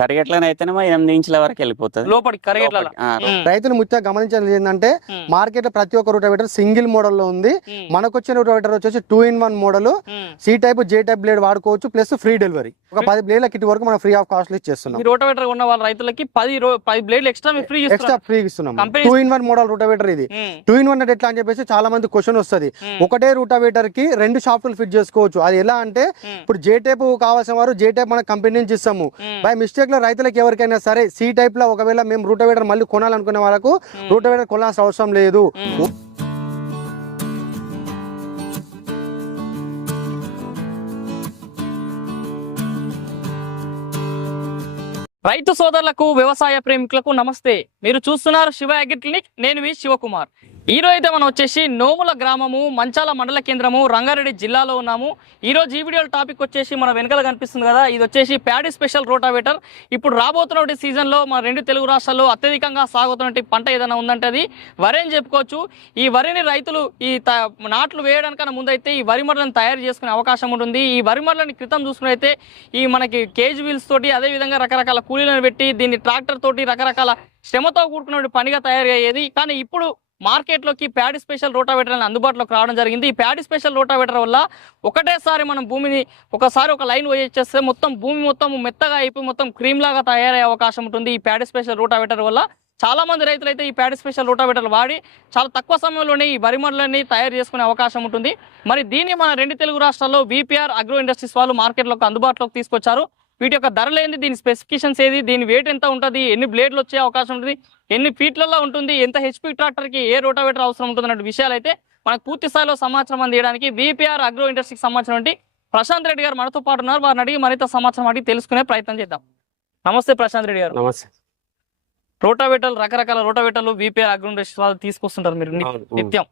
కరిగట్లనే అయితేనేమో ఎనిమిది ఇంచుల వరకు వెళ్ళిపోతుంది. లోపలికి కరగట్ల రైతులు ముఖ్యంగా గమనించాలి ఏంటంటే మార్కెట్లో ప్రతి ఒక్క రూటవేటర్ సింగిల్ మోడల్లో ఉంది. మనకు వచ్చిన రూటవేటర్ వచ్చేసి two in one model C type J type blade వాడుకోవచ్చు ప్లస్ ఫ్రీ డెలివరీ ఒక పది బ్లేడ్ల కిట్ వరకు మనం ఫ్రీ ఆఫ్ కాస్ట్లో ఇచ్చేస్తున్నాం. రోటోవేటర్ ఉన్న వాళ్ళ రైతులకి పది పది బ్లేడ్లు ఎక్స్ట్రా ఫ్రీ ఎక్స్ట్రా ఫ్రీ ఇస్తున్నాం. Two in one model rotavator ఇది. టూ ఇన్ వన్ అంటే ఎట్లా అని చెప్పేసి చాలా మంది క్వశ్చన్ వస్తుంది ఒకటే రూటావేటర్కి రెండు షాఫ్ట్లు ఫిట్ చేసుకోవచ్చు. అది ఎలా అంటే. ఇప్పుడు జే టైప్ కావాల్సిన వారు జే టైప్ మన కంపెనీ నుంచి ఇస్తాము. బై మిస్టేక్ లో రైతులకు ఎవరికైనా సరే సి టైప్లో ఒకవేళ మేము రూటావేటర్ మళ్ళీ కొనాలనుకునే వాళ్ళకు Hmm. రూటావేటర్ కొనాల్సిన అవసరం లేదు. రైతు సోదరులకు వ్యవసాయ ప్రేమికులకు నమస్తే. మీరు చూస్తున్నారు శివ అగ్రి క్లినిక్ నేను మీ శివకుమార్. ఈరోజు అయితే మనం వచ్చేసి నోముల గ్రామము మంచాల మండల కేంద్రము రంగారెడ్డి జిల్లాలో ఉన్నాము. ఈరోజు ఈ వీడియో టాపిక్ వచ్చేసి మన వెనకాల కనిపిస్తుంది కదా ఇది వచ్చేసి ప్యాడీ స్పెషల్ రోటావేటర్. ఇప్పుడు రాబోతున్నటువంటి సీజన్లో మన రెండు తెలుగు రాష్ట్రాల్లో అత్యధికంగా సాగుతున్నటువంటి పంట ఏదైనా ఉందంటే అది వరి అని చెప్పుకోవచ్చు. ఈ వరిని రైతులు ఈ త- నాట్లు వేయడానికన్నా ముందైతే ఈ వరి మడలను తయారు చేసుకునే అవకాశం ఉంటుంది. ఈ వరి మడలని క్రితం చూసుకున్నైతే ఈ మనకి కేజ్ వీల్స్ తోటి అదే విధంగా రకరకాల కూలీలను పెట్టి దీన్ని ట్రాక్టర్ తోటి రకరకాల శ్రమతో కూడుకున్న పనిగా తయారయ్యేది. కానీ ఇప్పుడు మార్కెట్లోకి ప్యాడి స్పెషల్ రోటావేటర్ అని అందుబాటులోకి రావడం జరిగింది. ఈ ప్యాడి స్పెషల్ రోటావేటర్ వల్ల ఒకటేసారి మనం భూమిని ఒకసారి ఒక లైన్ వచ్చేస్తే మొత్తం భూమి మొత్తం మెత్తగా అయిపోయి మొత్తం క్రీమ్ లాగా తయారయ్యే అవకాశం ఉంటుంది ఈ ప్యాడి స్పెషల్ రోటావేటర్ వల్ల. చాలా మంది రైతులు అయితే ఈ ప్యాడీ స్పెషల్ రోటావేటర్లు వాడి చాలా తక్కువ సమయంలోనే ఈ వరి తయారు చేసుకునే అవకాశం ఉంటుంది. మరి దీన్ని మన రెండు తెలుగు రాష్ట్రాల్లో బీపీఆర్ అగ్రో ఇండస్ట్రీస్ వాళ్ళు మార్కెట్లోకి అందుబాటులోకి తీసుకొచ్చారు. వీటి యొక్క ధరలు ఏంది? దీని స్పెసిఫికేషన్స్ ఏది? దీని వెయిట్ ఎంత ఉంటుంది? ఎన్ని బ్లేడ్లు వచ్చే అవకాశం ఉంటుంది? ఎన్ని ఫీట్లలో ఉంటుంది? ఎంత హెచ్పి ట్రాక్టర్కి ఏ రోటావేటర్ అవసరం ఉంటుంది? అనే విషయాలు అయితే మనకు పూర్తి స్థాయిలో సమాచారం అందించడానికి బీపీఆర్ అగ్రో ఇండస్ట్రీకి సంబంధించినటువంటి ప్రశాంత్ రెడ్డి గారు మనతో పాటు ఉన్నారు. వారిని అడిగి మరింత సమాచారం అడిగి తెలుసుకునే ప్రయత్నం చేద్దాం. నమస్తే ప్రశాంత్ రెడ్డి గారు. నమస్తే. రోటావేటర్లు రకరకాల రోటావేటర్లు బీపీఆర్ అగ్రో ఇండస్ట్రీస్ వాళ్ళు తీసుకొస్తుంటారు మీరు నిత్యం.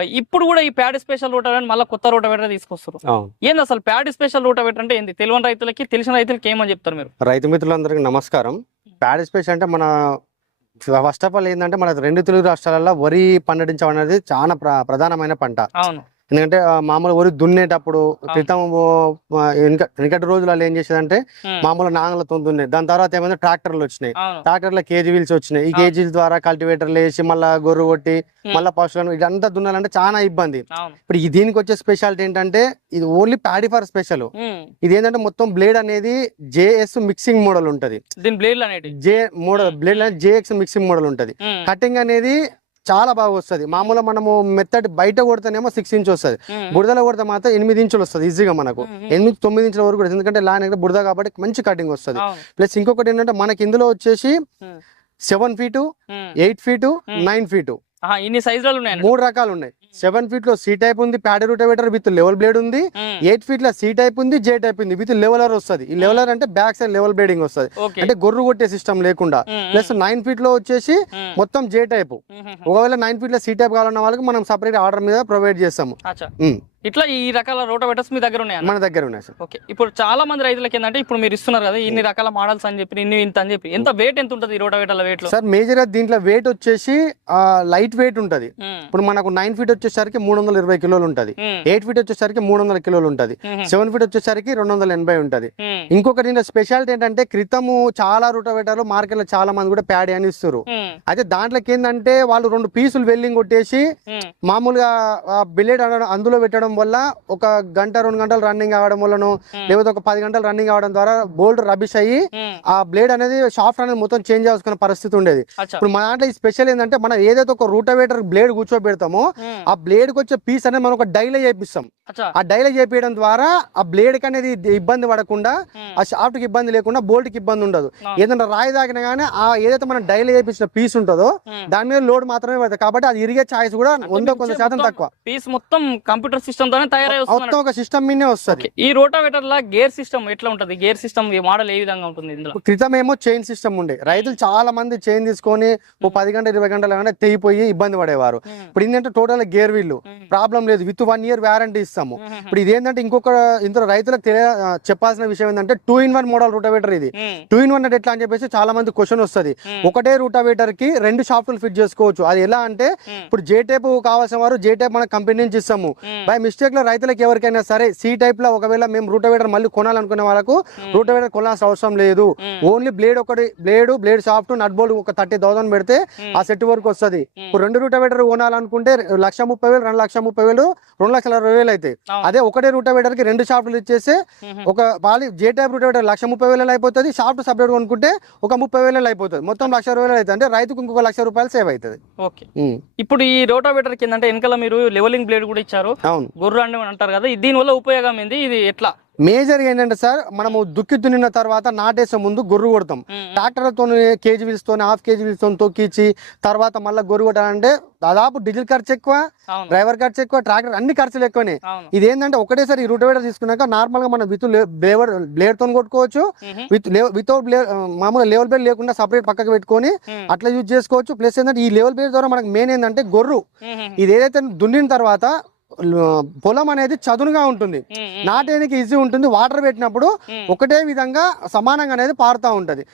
ఇప్పుడు కూడా ఈ ప్యాడ్ స్పెషల్ రోటావేటర్ మళ్ళీ కొత్త రోటావేటర్ తీసుకొస్తారు. అవును. ఏంది అసలు ప్యాడ్ స్పెషల్ రోటావేటర్ అంటే ఏంది? తెలియని రైతులకి తెలిసిన రైతులకి ఏమని చెప్తారు మీరు? రైతు మిత్రులందరికీ నమస్కారం. ప్యాడీ స్పెషల్ అంటే మన ఫస్ట్ ఆఫ్ ఆల్ ఏంటంటే మన రెండు తెలుగు రాష్ట్రాలలో వరి పండించడం అనేది చాలా ప్ర- ప్రధానమైన పంట. అవును. ఎందుకంటే మామూలు వరి దున్నేటప్పుడు క్రితం వెనకటి రోజులలో ఏం చేసేదంటే మామూలు నాంగలతో దున్నే. దాని తర్వాత ఏమైంది ట్రాక్టర్లు వచ్చినాయి. ట్రాక్టర్ల కేజీ వీల్స్ వచ్చినాయి. ఈ. కేజీల ద్వారా కల్టివేటర్లు వేసి మళ్ళా గొర్రు కొట్టి. మళ్ళా పశువులను ఇదంతా దున్నాలంటే చాలా ఇబ్బంది. ఇప్పుడు దీనికి వచ్చే స్పెషాలిటీ ఏంటంటే ఇది ఓన్లీ ప్యాడీ ఫర్ స్పెషల్. ఇది ఏంటంటే మొత్తం బ్లేడ్ అనేది జేఎస్ మిక్సింగ్ మోడల్ ఉంటది. జే మోడల్ బ్లేడ్ అనేది జేఎక్స్ మిక్సింగ్ మోడల్ ఉంటది. కటింగ్ అనేది చాలా బాగా వస్తుంది. మామూలుగా మనము మెత్తటి బయట కొడితేనేమో సిక్స్ ఇంచ్ వస్తుంది. బురదలో కొడితే మాత్రం ఎనిమిది ఇంచులు వస్తుంది ఈజీగా మనకు. ఎనిమిది తొమ్మిది ఇంచుల వరకు కూడా ఎందుకంటే లాన్ బురద కాబట్టి మంచి కటింగ్ వస్తుంది. ప్లస్ ఇంకొకటి ఏంటంటే మనకి ఇందులో వచ్చేసి seven feet. Eight feet. Nine feet ఇన్ని సైజులు ఉన్నాయి మూడు రకాలు ఉన్నాయి. సెవెన్ ఫీట్లో సి టైప్ ఉంది paddy rotavator with level blade ఉంది. ఎయిట్ ఫీట్లో సి టైప్ ఉంది జే టైప్ ఉంది విత్ లెవెలర్ వస్తుంది. ఈ లెవెలర్ అంటే బ్యాక్ సైడ్ లెవెల్ బ్లేడింగ్ వస్తుంది. అంటే గొర్రు కొట్టే సిస్టమ్ లేకుండా. ప్లస్ నైన్ ఫీట్లో వచ్చేసి ఉమ్, మొత్తం జే టైప్ ఒకవేళ నైన్ ఫీట్లో సి టైప్ కావాలన్న వాళ్ళకి మనం సపరేట్ ఆర్డర్ మీద ప్రొవైడ్ చేస్తాము. ఇట్లా ఈ రకాల రోటోవేటర్స్ మీ దగ్గర ఉన్నాయి మన దగ్గర ఉన్నాయి సార్. ఓకే. ఇప్పుడు చాలా మంది రైతులకి ఏంటంటే ఇప్పుడు మీరు ఇస్తున్నారు కదా ఇన్ని రకాల మోడల్స్ అని చెప్పి ఇన్ని ఇంత అని చెప్పి ఎంత వెయిట్ ఎంత ఉంటుంది ఈ రోటోవేటర్ల వెయిట్లో? సార్ మేజర్గా దీంట్లో వెయిట్ వచ్చేసి లైట్ వెయిట్ ఉంటది. ఇప్పుడు మనకు నైన్ ఫీట్ వచ్చేసరికి మూడు వందల ఇరవై కిలోలు ఉంటది. ఎయిట్ ఫీట్ వచ్చేసరికి మూడు వందల కిలోలు ఉంటది. సెవెన్ ఫీట్ వచ్చేసరికి రెండు వందల ఎనభై ఉంటది. ఉమ్, ఇంకొకటి దీంట్లో స్పెషాలిటీ ఏంటంటే క్రితము చాలా రూటోవేటర్లు మార్కెట్లో చాలా మంది కూడా ప్యాడీ అని ఇస్తారు అయితే దాంట్లోకి ఏంటంటే వాళ్ళు రెండు పీసులు వెల్లింగ్ కొట్టేసి మామూలుగా బిల్లెట్ అందులో పెట్టడం వల్ల ఒక గంట రెండు గంటలు రన్నింగ్ అవడం వల్లనో లేకపోతే ఒక పది గంటలు రన్నింగ్ అవడం ద్వారా బోల్డ్ రబిష్ అయ్యి ఆ బ్లేడ్ అనేది షాఫ్ట్ అనేది మొత్తం చేంజ్ చేసుకునే పరిస్థితి ఉండేది. ఇప్పుడు మన దాంట్లో ఈ స్పెషల్ ఏంటంటే మనం ఏదైతే ఒక రూటోవేటర్ బ్లేడ్ కూర్చోబెడతామో ఆ బ్లేడ్కి వచ్చే పీస్ అనేది మనం ఒక డైలే చేపిస్తాం ఆ డైలే చేపించడం ద్వారా ఆ బ్లేడ్కి అనేది ఇబ్బంది పడకుండా ఆ షాఫ్ట్కి ఇబ్బంది లేకుండా బోల్ట్కి ఇబ్బంది ఉండదు. ఏదైనా రాయి తాకినా కానీ ఆ ఏదైతే మనం డైలీ చేపించిన పీస్ ఉంటుందో. దాని మీద లోడ్ మాత్రమే పడుతుంది. కాబట్టి అది ఇరిగే ఛాయిస్ కూడా వంద కొంత శాతం తక్కువ. పీస్ మొత్తం కంప్యూటర్ సిస్టమ్ తోనే తయారై మొత్తం ఒక సిస్టమ్ మీదే వస్తుంది. ఈ రోటావేటర్ లా గేర్ సిస్టమ్ ఎట్లా ఉంటది? గేర్ సిస్టమ్ ఈ మోడల్ ఏ విధంగా ఉంటుంది ఇందులో? క్రితం ఏమో చైన్ సిస్టమ్ ఉండే. రైతులు చాలా మంది చైన్ తీసుకొని ఓ పది గంటలు ఇరవై గంటలు తెగిపోయి ఇబ్బంది పడేవారు. ఇప్పుడు ఏంటంటే టోటల్ గేర్ వీళ్ళు. ప్రాబ్లం లేదు. విత్ వన్ ఇయర్ వ్యారంటీ ఇస్తాము ఇప్పుడు ఇది ఏంటంటే ఇంకొక ఇందులో రైతులకు తెలియ చెప్పాల్సిన విషయం ఏంటంటే two in one model rotavator ఇది. టూ ఇన్ వన్ అంటే ఎట్లా అని చెప్పేసి చాలా మంది క్వశ్చన్ వస్తుంది. ఒకటే రూటావేటర్కి రెండు షాఫ్ట్లు ఫిట్ చేసుకోవచ్చు. అది ఎలా అంటే ఇప్పుడు జే టైప్ కావాల్సిన వారు జే టైప్ మన కంపెనీ నుంచి ఇస్తాము. బై మిస్టేక్లో రైతులకు ఎవరికైనా సరే సి టైప్లో ఒకవేళ మేము రూటావేటర్ మళ్ళీ కొనాలనుకునే వాళ్ళకు రూటావేటర్ కొనాల్సిన అవసరం లేదు. ఓన్లీ బ్లేడ్ ఒకటి blade blade soft nut bolt ఒక థర్టీ థౌసండ్ పెడితే ఆ సెట్ వరకు వస్తుంది. ఇప్పుడు రెండు రూటావేటర్ కొనాలనుకుంటే లక్ష ముప్పై వేలు రెండు లక్ష ముప్పై వేలు రెండు లక్షల అరవై వేలు అవుతాయి అవును. అదే ఒకటే రూటావేటర్కి రెండు షాఫ్ట్లు ఇచ్చేస్తే ఒక పాలి జే టైప్ రూటావేటర్ లక్ష ముప్పై వేలు అయిపోతుంది షాఫ్ట్ సపరేట్ కొనుక్కుంటే ఒక ముప్పై వేలు అయిపోతుంది. మొత్తం లక్ష వేలు అవుతుంది అంటే రైతుకు ఇంకొక లక్ష రూపాయలు సేవ్ అవుతుంది ఓకే. ఇప్పుడు ఈ రోటావేటర్ కింద అంటే వెనకాల మీరు లెవెలింగ్ బ్లేడ్ కూడా ఇచ్చారు. అవును. గుర్రు అంటారు కదా దీని వల్ల ఉపయోగం ఏంది? ఇది ఎట్లా? మేజర్ ఏంటంటే సార్ మనము దుక్కి దున్నిన తర్వాత నాటేసే ముందు గొర్రు కొడతాం. ట్రాక్టర్లతో కేజీ వీల్స్తో హాఫ్ కేజీ వీల్స్తో తొక్కిచ్చి తర్వాత మళ్ళీ గొర్రు కొట్టాలంటే దాదాపు డీజిల్ ఖర్చు ఎక్కువ డ్రైవర్ ఖర్చు ఎక్కువ ట్రాక్టర్ అన్ని ఖర్చులు ఎక్కువనే. ఇది ఏంటంటే ఒకటేసారి ఈ రూటవేటర్ తీసుకున్నాక నార్మల్గా మనం విత్ బ్లేవర్ బ్లేడ్తో కొట్టుకోవచ్చు. విత్ వితౌట్ బ్లేడ్ మామూలుగా లెవెల్ బ్లేడ్ లేకుండా సపరేట్ పక్కకు పెట్టుకొని. అట్లా యూజ్ చేసుకోవచ్చు. ప్లస్ ఏంటంటే ఈ లెవెల్ బ్లేడ్ ద్వారా మనకు మెయిన్ ఏంటంటే గొర్రు. ఇది ఏదైతే దున్నిన తర్వాత పొలం అనేది చదునుగా ఉంటుంది. నాటేనికి ఈజీ ఉంటుంది. వాటర్ పెట్టినప్పుడు. ఒకటే విధంగా సమానంగా అనేది పారుతా ఉంటది.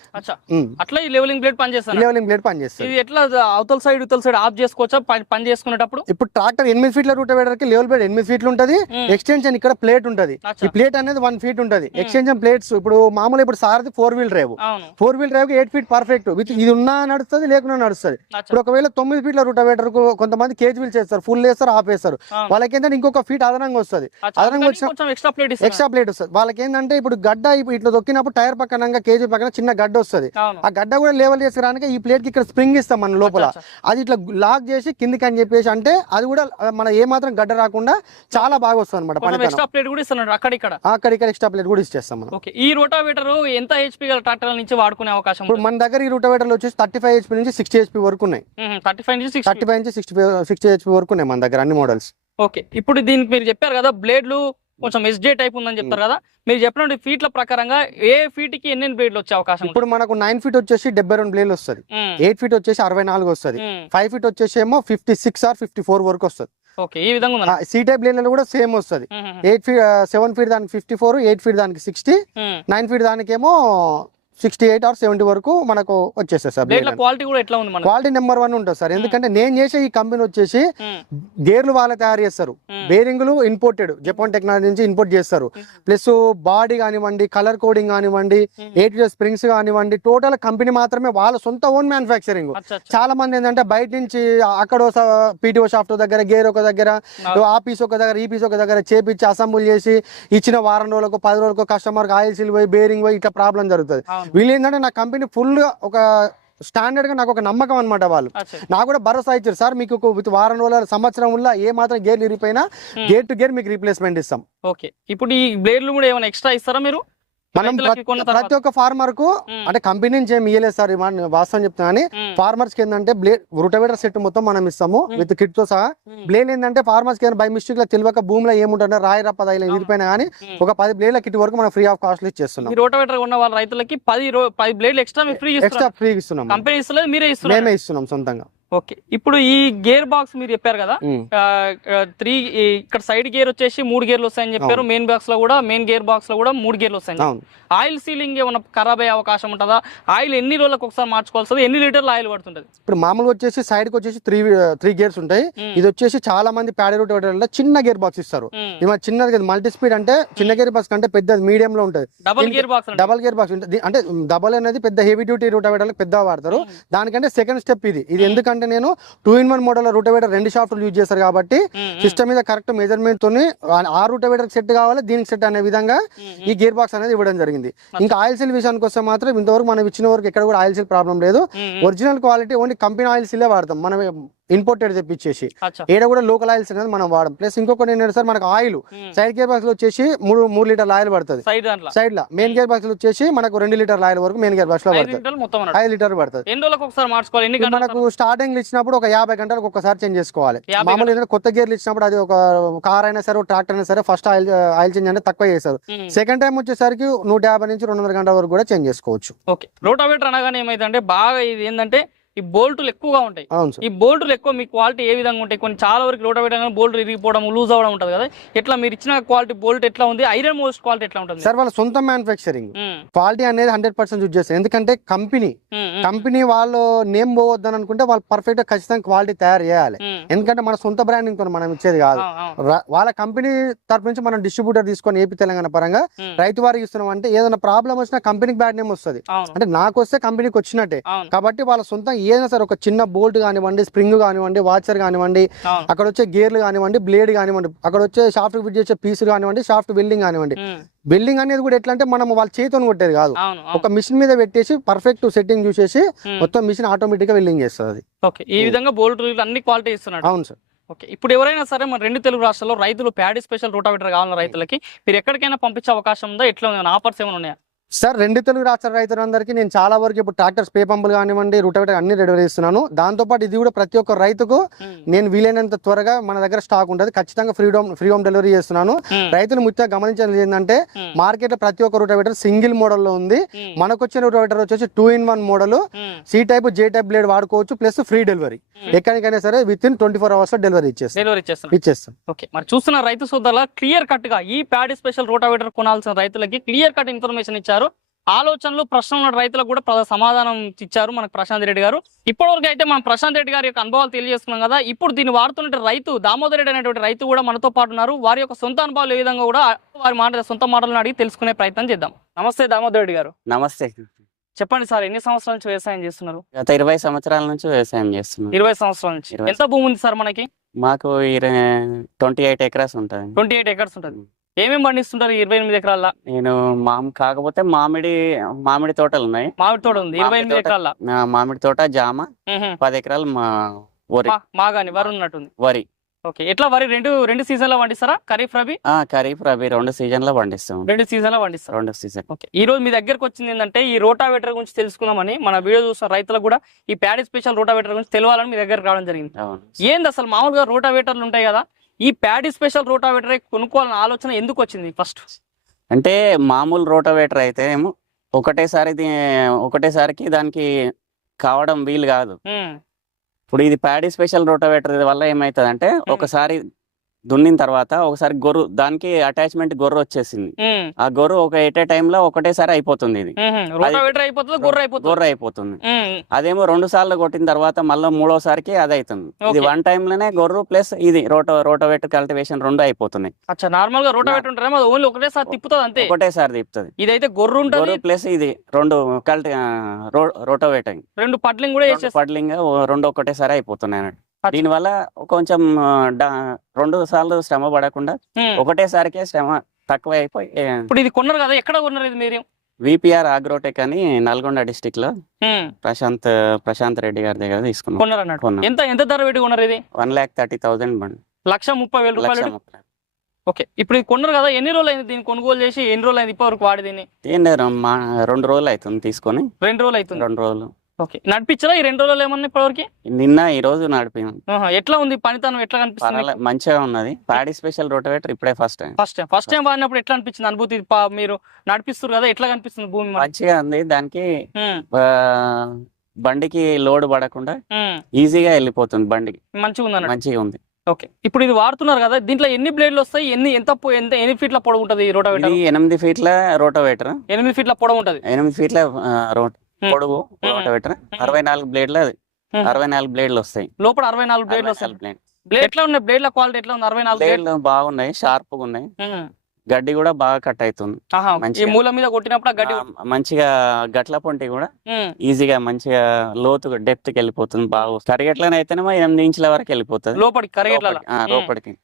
అట్లా ఈ లెవెలింగ్ బ్లేడ్ పనిచేస్తాను లెవెలింగ్ బ్లేడ్ పనిచేస్తుంది ఇది ఎట్లా అవతల సైడ్ సైడ్ ఆఫ్ చేసుకోవచ్చా? పని- చేసుకునేటప్పుడు? ఇప్పుడు ట్రాక్టర్ ఎనిమిది ఫీట్ల రూటవేటర్కి లెవెల్ బ్లేడ్ ఎనిమిది ఫీట్లు ఉంటది. ఎక్స్టెన్షన్ ఇక్కడ ప్లేట్ ఉంటది. ఈ ప్లేట్ అనేది వన్ ఫీట్ ఉంటది. ఎక్స్టెన్షన్ ప్లేట్స్ ఇప్పుడు మామూలు ఇప్పుడు Sarathi four wheel drive four wheel drive eight feet perfect with ఇది ఉన్నా నడుస్తుంది లేకున్నా నడుస్తుంది. ఇప్పుడు ఒకవేళ తొమ్మిది ఫీట్ల రూటవేటర్కు కొంతమంది కేజ్ వీల్ చేస్తారు ఫుల్ వేస్తారు ఆఫ్ వేస్తారు. వాళ్ళకి ఏంటంటే ఇంకొక ఫీట్ అదనంగా వస్తుంది. అదనంగా వచ్చిన ఎక్స్ట్రా ప్లేట్ ఎక్స్ట్రా ప్లేట్ వస్తుంది. వాళ్ళకి ఏంటంటే ఇప్పుడు గడ్డ ఇట్లా దొక్కినప్పుడు టైర్ పక్కన కేజీ పక్కన చిన్న గడ్డ వస్తుంది. ఆ గడ్డ కూడా లెవెల్ చేసుకురానికి ఈ ప్లేట్కి ఇక్కడ స్ప్రింగ్ ఇస్తాం మన లోపల. అది ఇట్లా లాక్ చేసి కిందికి అని చెప్పేసి అంటే అది కూడా మన ఏ మాత్రం గడ్డ రాకుండా చాలా బాగా వస్తుంది అనమాట ఎక్స్ట్రా ప్లేట్ కూడా ఇస్తున్నాడు అక్కడ ఇక్కడ అక్కడ ఇక్కడ ఎక్స్ట్రా ప్లేట్ కూడా ఇచ్చేస్తాం మనం. ఓకే. ఈ రోటావేటర్ ఎంత హెచ్పి గల ట్రాక్టర్ల నుంచి వాడుకునే అవకాశం ఇప్పుడు మన దగ్గర ఈ రూటవేటర్లు వచ్చేసి థర్టీ ఫైవ్ హెచ్పి నుంచి సిక్స్టీ హెచ్పి వరకు ఉన్నాయి. థర్టీ ఫైవ్ నుంచి సిక్స్టీ థర్టీ ఫైవ్ నుంచి సిక్స్టీ సిక్స్టీ హెచ్పి వరకు ఉన్నాయి మన దగ్గర అన్ని మోడల్స్ ఓకే. ఇప్పుడు దీనికి మీరు చెప్పారు కదా బ్లేడ్లు కొంచెం ఎస్జే టైప్ ఉందని చెప్తారు కదా మీరు చెప్పిన ఫీట్ల ప్రకారంగా ఏ ఫీట్కి ఎన్ని బ్లేడ్లు వచ్చే అవకాశం ఇప్పుడు మనకు నైన్ ఫీట్ వచ్చేసి డెబ్బై రెండు బ్లేలు వస్తుంది. ఎయిట్ ఫీట్ వచ్చేసి అరవై నాలుగు వస్తుంది. ఫైవ్ ఫీట్ వచ్చేసి ఏమో fifty six or fifty four వరకు వస్తుంది. ఓకే. ఈ విధంగా సీ టైప్ బ్లేడ్లలో కూడా సేమ్ వస్తుంది. ఎయిట్ ఫీట్ సెవెన్ ఫీట్ దానికి ఫిఫ్టీ ఫోర్ ఎయిట్ ఫీట్ దానికి సిక్స్టీ నైన్ ఫీట్ దానికేమో సిక్స్టీ ఎయిట్ ఆర్ సెవెంటీ వరకు మనకు వచ్చేస్తుంది సార్ క్వాలిటీ కూడా ఎట్లా ఉంది క్వాలిటీ నెంబర్ వన్ ఉంటుంది సార్. ఎందుకంటే నేను చేసే ఈ కంపెనీ వచ్చేసి మ్మ్. గేర్లు వాళ్ళే తయారు చేస్తారు. బేరింగ్లు ఇంపోర్టెడ్ జపాన్ టెక్నాలజీ నుంచి ఇంపోర్ట్ చేస్తారు. ప్లస్ బాడీ కానివ్వండి కలర్ కోడింగ్ కానివ్వండి. ఎయిట్ స్ప్రింగ్స్ కానివ్వండి టోటల్ కంపెనీ మాత్రమే వాళ్ళ సొంత ఓన్ మ్యానుఫ్యాక్చరింగ్ చాలా మంది ఏంటంటే బయట నుంచి అక్కడ పీటీఓ షాఫ్ట్ దగ్గర గేర్ ఒక దగ్గర ఆ పీస్ ఒక దగ్గర ఈ పీస్ ఒక దగ్గర చేపించి అసెంబుల్ చేసి ఇచ్చిన వారం రోజులకు పది రోజులకు కస్టమర్ ఆయిల్ సీల్ పోయి బేరింగ్ పోయి ఇట్లా ప్రాబ్లం జరుగుతుంది. వీళ్ళు ఏంటంటే నా కంపెనీ ఫుల్గా ఒక స్టాండర్డ్గా నాకు ఒక నమ్మకం అనమాట వాళ్ళు. నాకు కూడా భరోసా ఇచ్చారు. సార్ మీకు ఒక విత్ వారం రోజుల సంవత్సరం వల్ల ఏ మాత్రం గేర్లు ఇరిగిపోయినా గేర్ టు గేర్ మీకు రీప్లేస్మెంట్ ఇస్తాం. ఓకే. ఇప్పుడు ఈ బ్లేడ్లు కూడా ఏమైనా ఎక్స్ట్రా ఇస్తారా మీరు? మనం ప్రతి- ఒక్క ఫార్మర్కు. అంటే కంపెనీ నుంచి ఏమి ఇయ్యలేదు సార్ వాస్తవం చెప్తున్నా కానీ. ఫార్మర్స్కి ఏంటంటే బ్లేడ్ రూటవేటర్ సెట్ మొత్తం మనం ఇస్తాము. విత్ కిట్తో సహా. బ్లేడ్ ఏంటంటే ఫార్మర్స్కి బై మిస్టేక్లో తెలియక భూమిలో ఏముంటుందో రాయి రప్ప తగిలి అవును. విరిపోయినా కానీ. ఒక పది బ్లేడ్ల కిట్ వరకు మనం ఫ్రీ ఆఫ్ కాస్ట్ ఇచ్చేస్తున్నాం రోటోవేటర్ ఉన్న వాళ్ళ రైతులకి పది పది బ్లేడ్లు ఎక్స్ట్రా ఫ్రీ ఎక్స్ట్రా ఫ్రీ ఇస్తున్నాం కంపెనీ ఇస్తలేదు మీరే ఇస్తున్నారు మేమే ఇస్తున్నాం సొంతంగా ఓకే. ఇప్పుడు ఈ గేర్ బాక్స్ మీరు చెప్పారు కదా. త్రీ ఇక్కడ సైడ్ గేర్ వచ్చేసి మూడు గేర్లు వస్తాయని చెప్పారు. మెయిన్ బాక్స్లో కూడా మెయిన్ గేర్ బాక్స్లో కూడా మూడు గేర్లు వస్తాయి ఆయిల్ సీలింగ్ ఏమైనా ఖరాబ్ అయ్యే అవకాశం ఉంటుందా? ఆయిల్ ఎన్ని రోజులకు ఒకసారి మార్చుకోవాల్సి వస్తుంది? ఎన్ని లీటర్ల ఆయిల్ పడుతుంటది? ఇప్పుడు మామూలుగా వచ్చేసి సైడ్కి వచ్చేసి త్రీ త్రీ గేర్స్ ఉంటాయి. ఇది వచ్చేసి చాలా మంది ప్యాడీ రూట్ చిన్న గేర్ బాక్స్ ఇస్తారు. ఇది మన చిన్నది కదా. మల్టీ స్పీడ్ అంటే చిన్న గేర్ బాక్స్ కంటే పెద్ద మీడియం లో ఉంటుంది. Double gear box double gear box ఉంటుంది. అంటే డబల్ అనేది పెద్ద హెవీ డ్యూటీ రూటవేటర్ పెద్ద వాడతారు. దానికంటే సెకండ్ స్టెప్ ఇది. ఇది ఎందుకంటే నేను two in one model rotavator రెండు షాఫ్ట్లు యూజ్ చేస్తారు కాబట్టి. సిస్టమ్ మీద కరెక్ట్ మెజర్మెంట్ తోని ఆ- రూటవేటర్ సెట్ కావాలి దీనికి సెట్ అనే విధంగా. ఈ గేర్ బాక్స్ అనేది ఇవ్వడం జరిగింది ఇంకా ఆయిల్ సీల్ విషయానికి వస్తే మాత్రం ఇంతవరకు మనం ఇచ్చిన వరకు ఎక్కడ కూడా ఆయిల్ సీల్ ప్రాబ్లం లేదు. Original quality only company oil సీలే వాడతాం మనం ఇంపోర్టెడ్ తెప్పించేసి. ఏడ కూడా లోకల్ ఆయిల్స్ అనేది మనం వాడడం ప్లస్ ఇంకొకటి ఏంటంటే సార్ మనకు ఆయిల్. సైడ్ గేర్ బాక్స్లో వచ్చేసి మూడు మూడు లీటర్ల ఆయిల్ పడుతుంది. సైడ్లో. మెయిన్ గేర్ బాక్స్లో వచ్చేసి మనకు రెండు లీటర్ల ఆయిల్ వరకు మెయిన్ గేర్ బాక్స్లో పడుతుంది. ఐదు లీటర్ పడుతుంది. మనకు స్టార్టింగ్ ఇచ్చినప్పుడు ఒక యాభై గంటలకు ఒకసారి చేంజ్ చేసుకోవాలి. మామూలు ఏంటంటే కొత్త గేర్లు ఇచ్చినప్పుడు అది ఒక కార్ అయినా సరే ట్రాక్టర్ అయినా సరే ఫస్ట్ ఆయిల్ ఆయిల్ చేంజ్ అంటే తక్కువ చేస్తారు. సెకండ్ టైం వచ్చేసరికి నూట యాభై నుంచి రెండు వందల గంటల వరకు కూడా చేంజ్ చేసుకోవచ్చు. ఓకే. రోటావేటర్ అనగానే ఏమైందంటే బాగా ఇది ఏంటంటే ఈ బోల్టులు ఎక్కువగా ఉంటాయి. ఈ బోల్టులు ఎక్కువ మీ క్వాలిటీ ఏ విధంగా ఉంటాయి? కొన్ని చాలా వరకు రోట పెట్టగానే బోల్ట్ ఇరిగిపోవడం లూజ్ అవ్వడం ఉంటుంది కదా. ఎట్లా మీరు ఇచ్చిన క్వాలిటీ బోల్ట్ ఎట్లా ఉంది? ఐరన్ మోస్ట్ క్వాలిటీ ఎట్లా ఉంటుంది? సార్ వాళ్ళ సొంత మ్యానుఫ్యాక్చరింగ్ ఉమ్, క్వాలిటీ అనేది హండ్రెడ్ పర్సెంట్ యూజ్ చేస్తారు. ఎందుకంటే కంపెనీ కంపెనీ వాళ్ళు నేమ్ పోవద్దని అనుకుంటే వాళ్ళు పర్ఫెక్ట్గా ఖచ్చితంగా క్వాలిటీ తయారు చేయాలి. ఎందుకంటే మన సొంత బ్రాండింగ్తో మనం ఇచ్చేది కాదు. వాళ్ళ కంపెనీ తరపు నుంచి మనం డిస్ట్రిబ్యూటర్ తీసుకొని ఏపీ తెలంగాణ పరంగా రైతు వారికి ఇస్తున్నాం అంటే ఏదైనా ప్రాబ్లం వచ్చినా కంపెనీకి బ్యాడ్ నేమ్ వస్తుంది. అంటే నాకు వస్తే కంపెనీకి వచ్చినట్టే. కాబట్టి వాళ్ళ సొంతం ఏదైనా సరే ఒక చిన్న బోల్ట్ కానివ్వండి స్ప్రింగ్ కానివ్వండి వాచర్ కానివ్వండి అక్కడ వచ్చే గేర్లు కానివ్వండి బ్లేడ్ కానివ్వండి అక్కడ వచ్చే షాఫ్ట్ ఫిట్ చేసే పీసులు కానివ్వండి షాఫ్ట్ వెల్డింగ్ కానివ్వండి. ఉమ్, వెల్డింగ్ అనేది కూడా ఎట్లా అంటే మనం వాళ్ళ చేతితో కొట్టేది కాదు. ఒక మిషన్ మీద పెట్టేసి పర్ఫెక్ట్ సెట్టింగ్ చూసేసి మొత్తం మిషన్ ఆటోమేటిక్గా వెల్డింగ్ చేస్తుంది. ఓకే ఈ విధంగా బోల్ట్ అన్ని క్వాలిటీ ఇస్తున్నాడు. అవును సార్. ఓకే ఇప్పుడు ఎవరైనా సరే మన రెండు తెలుగు రాష్ట్రాల్లో రైతులు ప్యాడీ స్పెషల్ రోటావేటర్ కావాలన్న రైతులకి మీరు ఎక్కడికైనా పంపించే అవకాశం ఉందా? ఎట్లా ఉంది? ఆఫర్స్ ఏమైనా ఉన్నాయా? సార్ రెండు తెలుగు రాష్ట్ర రైతులందరికీ నేను చాలా వరకు ఇప్పుడు ట్రాక్టర్స్ పే పంపులు కానివ్వండి రూటవేటర్ అన్ని డెలివరీ ఇస్తున్నాను దాంతో పాటు ఇది కూడా ప్రతి ఒక్క రైతుకు నేను వీలైనంత త్వరగా మన దగ్గర స్టాక్ ఉంటుంది. ఖచ్చితంగా free home free home delivery చేస్తున్నాను. రైతులు ముఖ్యంగా గమనించేది ఏంటంటే మార్కెట్ ప్రతి ఒక్క రూటవేటర్ సింగిల్ మోడల్లో ఉంది. మనకు వచ్చిన రూటవేటర్ వచ్చేసి two in one model. C type J type blade వాడుకోవచ్చు ప్లస్ ఫ్రీ డెలివరీ. ఎక్కడికైనా సరే within twenty four hours delivery ఇచ్చేస్తాం. డెలివరీ చేస్తున్నారు ఇచ్చేస్తాం. ఓకే మరి చూస్తున్న రైతు సోదరుల క్లియర్ కట్గా ఈ ప్యాడీ స్పెషల్ రోటావేటర్ కొనాల్సిన రైతులకి క్లియర్ కట్ ఇన్ఫర్మేషన్ ఇచ్చారు. ఆలోచనలు ప్రశ్నలు ఉన్న రైతులకు కూడా సమాధానం ఇచ్చారు మనకు ప్రశాంత్ రెడ్డి గారు. ఇప్పటివరకు అయితే మనం ప్రశాంత్ రెడ్డి గారి యొక్క అనుభవాలు తెలియజేసుకున్నాం కదా. ఇప్పుడు దీన్ని వాడుతున్న రైతు దామోదర్ రెడ్డి అనేటువంటి రైతు కూడా మనతో పాటు ఉన్నారు. వారి యొక్క సొంత అనుభవాలు ఏ విధంగా కూడా వారి మాట సొంత మాటలను అడిగి తెలుసుకునే ప్రయత్నం చేద్దాం. నమస్తే దామోదర్ రెడ్డి గారు. నమస్తే. చెప్పండి సార్ ఎన్ని సంవత్సరాల నుంచి వ్యవసాయం చేస్తున్నారు? గత ఇరవై సంవత్సరాల నుంచి వ్యవసాయం చేస్తున్నాం. ఇరవై సంవత్సరాల నుంచి. ఎంత భూమి ఉంది సార్ మనకి? మాకు ట్వంటీ ఎయిట్ ఎకరాస్ ఉంటుంది. ట్వంటీ ఎయిట్ ఎకర్స్ ఉంటుంది. ఏమేమి పండిస్తుంటారు ఇరవై ఎనిమిది ఎకరాల నేను మామ్ కాకపోతే మామిడి మామిడి తోటలు ఉన్నాయి. మామిడి తోట ఉంది. ఇరవై ఎనిమిది. ఎకరాల మామిడి తోట జామ పది ఎకరాలు మా వరి. మాగాని వరి ఉన్నట్టుంది. వరి. ఓకే. ఎట్లా వరి? రెండు రెండు సీజన్లో పండిస్తారా? ఖరీఫ్ రబీ? ఖరీఫ్ రబీ రెండు సీజన్లో పండిస్తాం. రెండు సీజన్లో పండిస్తారు? రెండు సీజన్. ఓకే. ఈ రోజు మీ దగ్గరకు వచ్చింది ఏంటంటే ఈ రోటావేటర్ గురించి తెలుసుకుందామని మన వీడియో చూసిన రైతులకు కూడా ఈ ప్యాడీ స్పెషల్ రోటావేటర్ గురించి తెలియాలని మీ దగ్గరకు రావడం జరిగింది. ఏంది అసలు మామూలుగా రోటావేటర్లు ఉంటాయి కదా? ఈ ప్యాడీ స్పెషల్ రోటావేటర్ కొనుక్కోవాలన్న ఆలోచన ఎందుకు వచ్చింది ఫస్ట్? అంటే మామూలు రోటోవేటర్ అయితే ఏమో ఒకటేసారి ఒకటేసారికి దానికి కావడం వీలు కాదు. ఇప్పుడు ఇది ప్యాడీ స్పెషల్ రోటోవేటర్ వల్ల ఏమవుతుంది అంటే ఒకసారి దున్నిన తర్వాత ఒకసారి గొర్రు దానికి అటాచ్మెంట్ గొర్రు వచ్చేసింది. ఆ గొర్రు ఒక ఎట్ ఏ లో ఒకటేసారి అయిపోతుంది ఇది. గొర్రె అయిపోతుంది? గొర్రె అయిపోతుంది. ఉమ్, అదేమో రెండు సార్లు కొట్టిన తర్వాత మళ్ళీ మూడోసారికి అది అవుతుంది ఇది. వన్లోనే గొర్రు ప్లస్ ఇది రోటో రోటోవేటర్ కల్టివేషన్ రెండు అయిపోతున్నాయి. అచ్చా నార్మల్గా రోటావేటర్ ఉంటారేమో అది ఓన్లీ ఒకటేసారి తిప్పుతుంది అంతే. ఒకటేసారి తిప్పుతుంది. ఇదైతే గొర్రె ఉంటుంది. గొర్రు ప్లస్ ఇది రెండు కల్టి రోటోవేటర్ రెండు పట్లింగ్ కూడా పడ్లింగ్ రెండు ఒకటేసారి అయిపోతున్నాయి అన్నట్టు. దీనివల్ల కొంచెం రెండు సార్లు శ్రమ పడకుండా. ఒకటేసారికే శ్రమ తక్కువ అయిపోయి ఇప్పుడు ఇది కొన్నారు కదా ఎక్కడ కొన్నారు ఇది మీరు? విపిఆర్ అగ్రోటెక్ అని నల్గొండ డిస్టిక్లో ప్రశాంత్ ప్రశాంత్ రెడ్డి గారి దగ్గర తీసుకున్నాం. కొన్నారు అన్నట్టు కొన్నాం. ఎంత ఎంత ధర పెట్టి కొన్నారు ఇది? వన్ ల్యాక్ థర్టీ థౌసండ్ బండి లక్ష ముప్పై వేల రూపాయలు? ఓకే. ఇప్పుడు ఇది కొన్నారు కదా ఎన్ని రోజులు అయింది దీన్ని కొనుగోలు చేసి? ఎన్ని రోజులు అయింది ఇప్పటివరకు వాడి దీన్ని? రెండు రోజులు అవుతుంది తీసుకొని. రెండు రోజులు అవుతుంది. రెండు రోజులు. ఓకే. నడిపించరా ఈ రెండు రోజులు ఏమన్నా ఇప్పటివరకు? నిన్న ఈ రోజు నడిపినాం ఎట్లా ఉంది పనితనం? ఎట్లా కనిపిస్తుంది మంచిగా ఉన్నది. ప్యాడీ స్పెషల్ రోటోవేటర్ ఇప్పుడే first time first time first time వాడినప్పుడు ఎట్లా అనిపించింది? అనుభూతి మీరు నడిపిస్తారు కదా ఎట్లా కనిపిస్తుంది భూమి? మంచిగా ఉంది. దానికి బండికి లోడ్ పడకుండా ఈజీగా వెళ్ళిపోతుంది బండికి. మంచిగా ఉంది మంచిగా ఉంది. ఓకే. ఇప్పుడు ఇది వాడుతున్నారు కదా దీంట్లో ఎన్ని బ్లేడ్లు వస్తాయి? ఎన్ని ఎంత ఎంత ఎన్ని ఫీట్ల పొడవు ఉంటుంది ఈ రోటావేటర్ ఎనిమిది ఫీట్ల రోటోవేటర్ ఎనిమిది ఫీట్ల పొడవు ఉంటుంది. ఎనిమిది ఫీట్ల ఆ, పొడవు రోటోవేటర్ అరవై నాలుగు బ్లేడ్ల Hmm. అరవై నాలుగు బ్లేడ్లు వస్తాయి. లోపల అరవై నాలుగు బ్లేడ్లు వస్తాయి. బ్లేడ్. ఉన్నాయి బ్లేడ్ల క్వాలిటీ ఎట్లా ఉంది? అరవై నాలుగు బ్లేడ్ బ్లేడ్లు బాగున్నాయి షార్ప్గా ఉన్నాయి గడ్డి కూడా బాగా కట్ అవుతుంది. మంచిగా. మూల మీద కొట్టినప్పుడు గడ్డి మంచిగా గట్ల పొంటి కూడా ఈజీగా మంచిగా లోతు డెప్త్కి వెళ్ళిపోతుంది బాగా కరిగట్లనే అయితేనేమో ఎనిమిది ఇంచుల వరకు వెళ్ళిపోతుంది. లోపలికి కరిగేట్ల లోపలికి.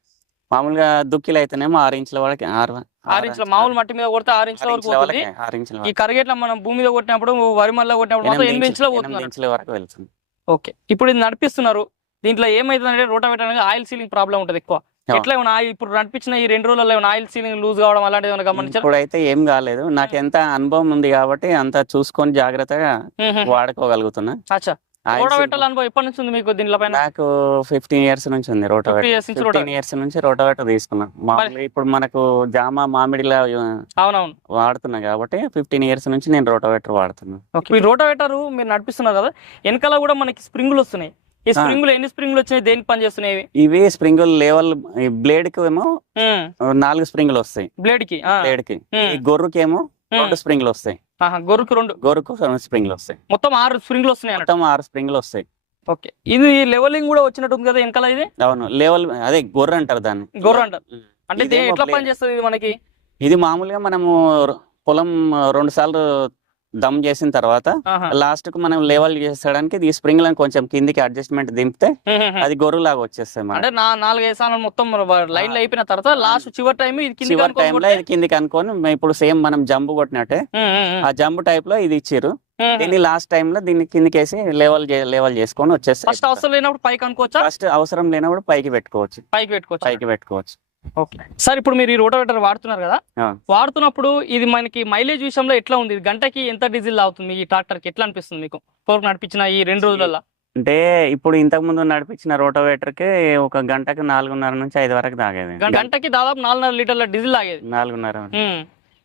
మామూలుగా దుక్కిలు అయితేనేమో ఆరు ఇంచుల వరకు ఆరు ఆరు ఇంచుల మామూలు మట్టి మీద కొడితే ఆరు ఇంచుల వరకు ఇంచుల పోతుంది. వరకు ఆరు ఇంచుల ఈ కరిగేట్ల మనం భూమి మీద కొట్టినప్పుడు వరి కొట్టినప్పుడు ఎనిమిది ఇంచుల ఇంచుల- వరకు వెళ్తుంది. ఓకే. ఇప్పుడు ఇది నడిపిస్తున్నారు. దీంట్లో ఏమైతుందంటే రోటావేటర్ అనేది ఆయిల్ సీలింగ్ ప్రాబ్లం ఉంటుంది ఎక్కువ. ఎట్లా ఏమైనా ఆయిల్ ఇప్పుడు నడిపించిన ఈ రెండు రోజుల్లో ఏమైనా ఆయిల్ సీలింగ్ లూజ్ కావడం అలాంటిది ఏమైనా గమనించారు? ఇప్పుడైతే ఏం కాలేదు. నాకు ఎంత అనుభవం ఉంది కాబట్టి అంత చూసుకొని జాగ్రత్తగా వాడుకోగలుగుతున్నా. అచ్చా. రోటోవేటర్ అనుభవం ఎప్పటి నుంచి ఉంది మీకు దీనిపైన నాకు ఫిఫ్టీన్ ఇయర్స్ నుంచి ఉంది రోటోవేటర్ ఫిఫ్టీన్ ఇయర్స్ నుంచి రోటోవేటర్ తీసుకున్నాను మామూలుగా ఇప్పుడు మనకు జామ మామిడిలా అవునవును. వాడుతున్నా కాబట్టి ఫిఫ్టీన్ ఇయర్స్ నుంచి నేను రోటోవేటర్ వాడుతున్నాను ఈ రోటోవేటర్ మీరు నడిపిస్తున్నారు కదా వెనకాల కూడా మనకి స్ప్రింగులు వస్తున్నాయి. ఈ స్ప్రింగులు ఎన్ని స్ప్రింగులు వచ్చినాయి దేనికి పని చేస్తున్నాయి ఇవి? స్ప్రింగుల్ లెవెల్ బ్లేడ్కి ఏమో నాలుగు స్ప్రింగులు వస్తాయి. బ్లేడ్కి బ్లేడ్కి గొర్రుకి ఏమో. రెండు స్ప్రింగులు వస్తాయి. గొర్రెకి రెండు. గొర్రుకు స్ప్రింగులు వస్తాయి. మొత్తం ఆరు స్ప్రింగులు వస్తున్నాయి మొత్తం ఆరు స్ప్రింగులు వస్తాయి. ఓకే. ఇది లెవెలింగ్ కూడా వచ్చినట్టు ఉంది కదా వెనకాల ఇది? అవును లెవెల్ అదే గొర్రె అంటారు దాన్ని. గొర్రె అంటారు. అంటే ఎట్లా. పని చేస్తుంది ఇది మనకి? ఇది మామూలుగా మనము పొలం రెండు సార్లు దమ్ చేసిన తర్వాత. లాస్ట్కు మనం లెవెల్ చేసడానికి ఈ స్ప్రింగ్ కొంచెం కిందికి అడ్జస్ట్మెంట్ దింపితే. అది గొర్రె లాగా వచ్చేస్తాయి అంటే నా నాలుగైదు సార్లు మొత్తం లైన్లో అయిపోయిన తర్వాత లాస్ట్ చివరి టైం చివరి టైంలో ఇది కిందికి అనుకొని ఇప్పుడు సేమ్ మనం జంబు కొట్టినట్టే ఆ జంబు టైప్లో ఇది ఇచ్చిర్రు. దీన్ని లాస్ట్ టైం లో దీన్ని కిందికి వేసి లెవెల్ లెవెల్ చేసుకొని ఫస్ట్ వచ్చేస్తాయి అవసరం లేనప్పుడు పైకి అనుకోవచ్చా? ఫస్ట్ అవసరం లేనప్పుడు పైకి పెట్టుకోవచ్చు. పైకి పెట్టుకోవచ్చు? పైకి పెట్టుకోవచ్చు. సార్ ఇప్పుడు మీరు ఈ రోటోవేటర్ వాడుతున్నారు కదా. వాడుతున్నప్పుడు ఇది మనకి మైలేజ్ విషయంలో ఎట్లా ఉంది? గంటకి ఎంత డీజిల్ అవుతుంది ఈ ట్రాక్టర్కి ఎట్లా అనిపిస్తుంది మీకు? ఫోర్ నడిపించిన ఈ రెండు రోజులలో అంటే ఇప్పుడు ఇంతకు ముందు నడిపించిన రోటోవేటర్కి ఒక గంటకు నాలుగున్నర నుంచి ఐదు వరకు తాగేది. గంటకి దాదాపు నాలుగున్నర లీటర్ల డీజిల్ తాగేది. నాలుగున్నర.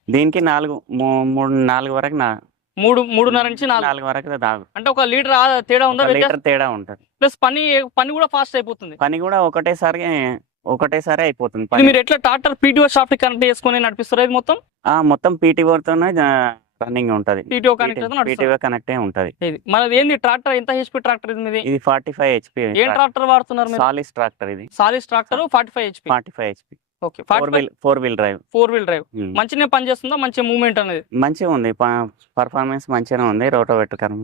దీనికి నాలుగు మూడు నాలుగు వరకు నా- మూడు మూడున్నర నుంచి నాలుగు. వరకు తాగు. అంటే ఒక లీటర్ తేడా ఉందా? లీటర్ తేడా ఉంటది. ప్లస్ పని పని కూడా ఫాస్ట్ అయిపోతుంది. పని కూడా ఒకటేసారి ఒకటేసారి అయిపోతుంది ఇది మీరు ఎట్లా ట్రాక్టర్ పీటీఓ షాఫ్ట్ కనెక్ట్ చేసుకొని నడిపిస్తారు ఇది మొత్తం? ఆ మొత్తం పీటీఓతోనే రన్నింగ్ ఉంటది. పీటీఓ కనెక్ట్ నడుస్తుంది. పీటీఓ కనెక్టే ఉంటది. ఇది మనది ఏంది ట్రాక్టర్? ఎంత హెచ్పి ట్రాక్టర్ ఇది మీది? ఇది ఫార్టీ ఫైవ్ హెచ్పి ఏం ట్రాక్టర్ వాడుతున్నారు మీరు? సాలిస్ ట్రాక్టర్ ఇది. Solis tractor forty five HP forty five HP okay four forty wheel four wheel drive four wheel drive మంచిగా పని చేస్తుందా మంచి మూవ్మెంట్ అనేది? మంచిగా ఉంది. పర్ఫార్మెన్స్ మంచిగానే ఉంది రోటోవేటర్ కర్మ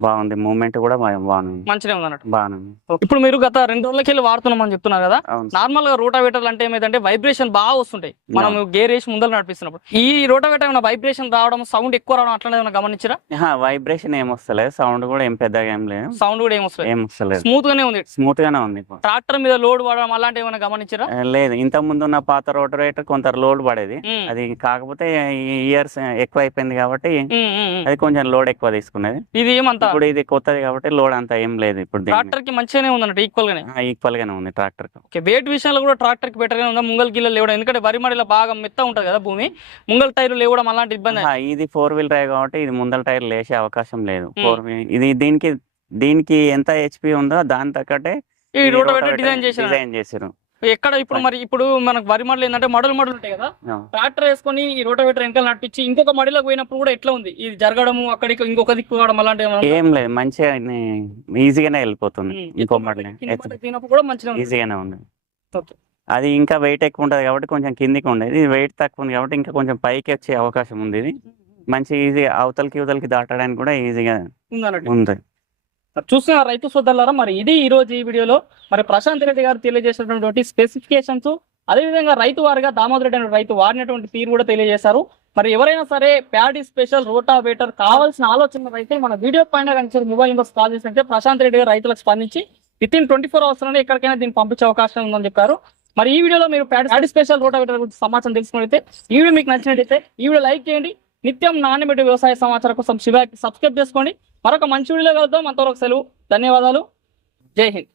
బాగుంది. మూమెంట్ కూడా బాగుంది. మంచిగా ఉంది అన్నట్టు బాగానే ఉంది. ఇప్పుడు మీరు గత రెండు రోజులకి వెళ్ళి వాడుతున్నామని చెప్తున్నారు కదా? అవును. నార్మల్గా రోటావేటర్లు అంటే ఏమైందంటే వైబ్రేషన్ బాగా వస్తుంటాయి. మనం గేర్ వేసి ముందర నడిపిస్తున్నప్పుడు. ఈ రోటావేటర్ ఏమైనా వైబ్రేషన్ రావడం సౌండ్ ఎక్కువ రావడం అట్లా ఏమైనా గమనించరా? వైబ్రేషన్ ఏం వస్తలేదు. సౌండ్ కూడా ఏం పెద్దగా ఏం లేదు. సౌండ్ కూడా ఏం వస్తుంది ఏం వస్తలేదు. స్మూత్ గానే ఉంది. స్మూత్ గానే ఉంది ఇప్పుడు. ట్రాక్టర్ మీద లోడ్ పడడం అలాంటివి ఏమైనా గమనించరా? ఆ, లేదు. ఇంత ముందు ఉన్న పాత రోటరేటర్ కొంత లోడ్ పడేది. ఉమ్. అది కాకపోతే ఇయర్స్ ఎక్కువ అయిపోయింది కాబట్టి ఉమ్, ఉమ్, ఉమ్. అది కొంచెం లోడ్ ఎక్కువ తీసుకునేది. ఇది ఏమంతా ఇప్పుడు ఇది కొత్తది కాబట్టి లోడ్ అంత ఏం లేదు ఇప్పుడు ట్రాక్టర్కి మంచిగానే ఉంది అన్నట్టు ఈక్వల్ గానే ఈక్వల్ గానే ఉంది ట్రాక్టర్ ఓకే వెయిట్ విషయంలో కూడా ట్రాక్టర్కి బెటర్గా ఉందా? ముంగల్ గిల్లలు లేవడం ఎందుకంటే వరి మడిలో బాగా మెత్త ఉంటది కదా భూమి. ముంగల్ టైర్లు లేవడం అలాంటి ఇబ్బంది ఇది ఫోర్ వీల్ డ్రైవ్ కాబట్టి ఇది ముందల టైర్ లేసే అవకాశం లేదు. ఫోర్ ఇది దీనికి దీనికి ఎంత హెచ్పి ఉందో దాని తగ్గట్టే ఈ డిజైన్ చేసిన డిజైన్ చేసారు ఎక్కడ ఇప్పుడు మరి ఇప్పుడు మనకు వరి మడలు ఏంటంటే మడలు మడలు ఉంటాయి కదా. ట్రాక్టర్ వేసుకొని ఈ రోటోవేటర్ వెనకాల నడిపించి ఇంకొక మడిలోకి పోయినప్పుడు కూడా ఎట్లా ఉంది? ఇది జరగడము అక్కడికి ఇంకొక దిక్కు కావడం అలాంటి ఏం లేదు మంచిగా ఈజీగానే వెళ్ళిపోతుంది ఇంకో మళ్ళీ తినప్పుడు కూడా మంచిగా ఈజీగానే ఉంది. అది ఇంకా వెయిట్ ఎక్కువ ఉంటది కాబట్టి కొంచెం కిందికి ఉండేది. ఇది వెయిట్ తక్కువ ఉంది కాబట్టి ఇంకా కొంచెం పైకి వచ్చే అవకాశం ఉంది ఇది. మంచి ఈజీ అవతలకి ఇవతలకి దాటడానికి కూడా ఈజీగా ఉంది. అన్నట్టు రైతు సోదరులారా మరి ఇది ఈ రోజు ఈ వీడియోలో మరి ప్రశాంత్ రెడ్డి గారు తెలియజేసినటువంటి స్పెసిఫికేషన్స్. అదేవిధంగా రైతు వారిగా దామోదర్ రెడ్డి అనే రైతు వాడినటువంటి తీరు కూడా తెలియజేశారు. మరి ఎవరైనా సరే ప్యాడీ స్పెషల్ రోటావేటర్ కావాల్సిన ఆలోచన అయితే మన వీడియో పైన కనుక మొబైల్ నెంబర్స్ కాల్ చేసినట్టే ప్రశాంత్ రెడ్డి గారు రైతులకు స్పందించి విత్ ఇన్ ట్వంటీ ఫోర్ అవర్స్లోనే ఎక్కడికైనా దీన్ని పంపించే అవకాశం ఉందని చెప్పారు. మరి ఈ వీడియోలో మీరు ప్యాడీ స్పెషల్ రోటావేటర్ గురించి సమాచారం తెలుసుకున్నట్లయితే ఈ వీడియో మీకు నచ్చినట్లయితే ఈ వీడియో లైక్ చేయండి. నిత్యం నాణ్యమైన వ్యవసాయ సమాచారం కోసం శివాకి సబ్స్క్రైబ్ చేసుకోండి. మరొక మంచి వీడియోలో కలుద్దాం. అంతవరకు సెలవు. ధన్యవాదాలు. జై హింద్.